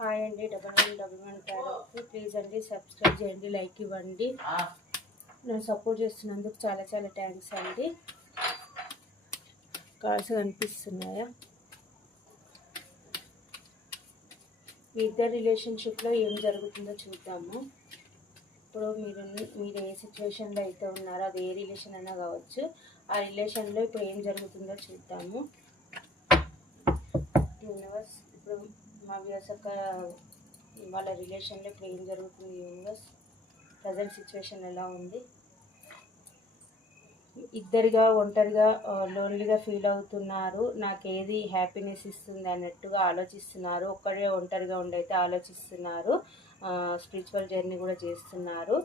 Hi అండి, 1111 టారోకి please అండి subscribe చేయండి, లైక్ ఇవ్వండి. నన్ను సపోర్ట్ చేస్తున్నందుకు చాలా చాలా థ్యాంక్స్ అండి. కార్డ్స్ కనిపిస్తున్నాయా? మీ ఇద్దరు రిలేషన్షిప్లో ఏం జరుగుతుందో చూద్దాము. ఇప్పుడు మీరు ఏ సిచ్యువేషన్లో అయితే ఉన్నారో, అది ఏ రిలేషన్ అయినా కావచ్చు, ఆ రిలేషన్లో ఇప్పుడు ఏం జరుగుతుందో చూద్దాము. యూనివర్స్, ఇప్పుడు మా వ్యూస్ యొక్క వాళ్ళ రిలేషన్లో ఇప్పుడు ఏం జరుగుతుంది? యూనివర్స్ ప్రజెంట్ సిచ్యువేషన్ ఎలా ఉంది? ఇద్దరిగా ఒంటరిగా లోన్లీగా ఫీల్ అవుతున్నారు, నాకు ఏది హ్యాపీనెస్ ఇస్తుంది అన్నట్టుగా ఆలోచిస్తున్నారు. ఒక్కడే ఒంటరిగా ఉండైతే ఆలోచిస్తున్నారు. స్పిరిచువల్ జర్నీ కూడా చేస్తున్నారు.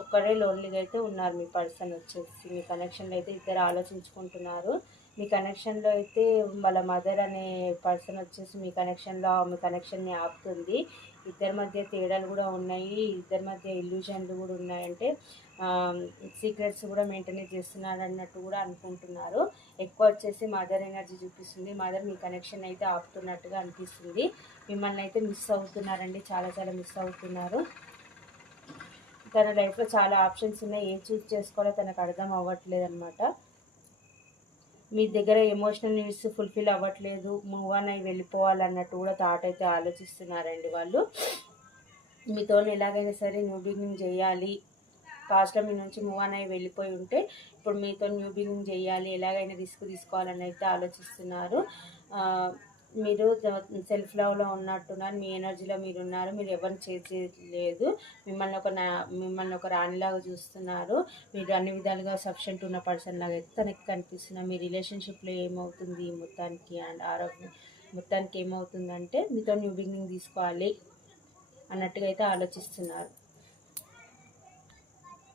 ఒక్కడే లోన్లీగా అయితే ఉన్నారు. మీ పర్సన్ వచ్చేసి మీ కనెక్షన్లో అయితే ఇద్దరు ఆలోచించుకుంటున్నారు. మీ కనెక్షన్లో అయితే వాళ్ళ మదర్ అనే పర్సన్ వచ్చేసి మీ కనెక్షన్ని ఆపుతుంది. ఇద్దరి మధ్య తేడాలు కూడా ఉన్నాయి, ఇద్దరి మధ్య ఇల్యూజన్లు కూడా ఉన్నాయంటే సీక్రెట్స్ కూడా మెయింటైన్ చేస్తున్నారు అన్నట్టు కూడా అనుకుంటున్నారు. ఎక్కువ వచ్చేసి మదర్ ఎనర్జీ చూపిస్తుంది. మదర్ మీ కనెక్షన్ అయితే ఆపుతున్నట్టుగా అనిపిస్తుంది. మిమ్మల్ని అయితే మిస్ అవుతున్నారండి, చాలా చాలా మిస్ అవుతున్నారు. తన లైఫ్లో చాలా ఆప్షన్స్ ఉన్నాయి, ఏం చూస్ చేసుకోవాలో తనకు అర్థం అవ్వట్లేదు అనమాట. మీ దగ్గర ఎమోషనల్ నీడ్స్ ఫుల్ఫిల్ అవ్వట్లేదు, మూవ్ ఆన్ అయి వెళ్ళిపోవాలన్నట్టు కూడా థాట్ అయితే ఆలోచిస్తున్నారండి వాళ్ళు. మీతో ఎలాగైనా సరే న్యూ బిగినింగ్ చేయాలి, పాస్ట్లో మీ నుంచి మూవ్ ఆన్ అయి వెళ్ళిపోయి ఉంటే ఇప్పుడు మీతో న్యూ బిగినింగ్ చేయాలి, ఎలాగైనా రిస్క్ తీసుకోవాలని అయితే ఆలోచిస్తున్నారు. మీరు సెల్ఫ్ లవ్లో ఉన్నట్టున్నారు, మీ ఎనర్జీలో మీరు ఉన్నారు, మీరు ఎవరిని చేయలేదు, మిమ్మల్ని ఒక రాణిలాగా చూస్తున్నారు. మీరు అన్ని విధాలుగా సఫిషియెంట్ ఉన్న పర్సన్ లాగా అయితే తనకి కనిపిస్తున్నారు. మీ రిలేషన్షిప్లో ఏమవుతుంది మొత్తానికి అండ్ మొత్తానికి ఏమవుతుందంటే మీతో న్యూ బిగినింగ్ తీసుకోవాలి అన్నట్టుగా అయితే ఆలోచిస్తున్నారు.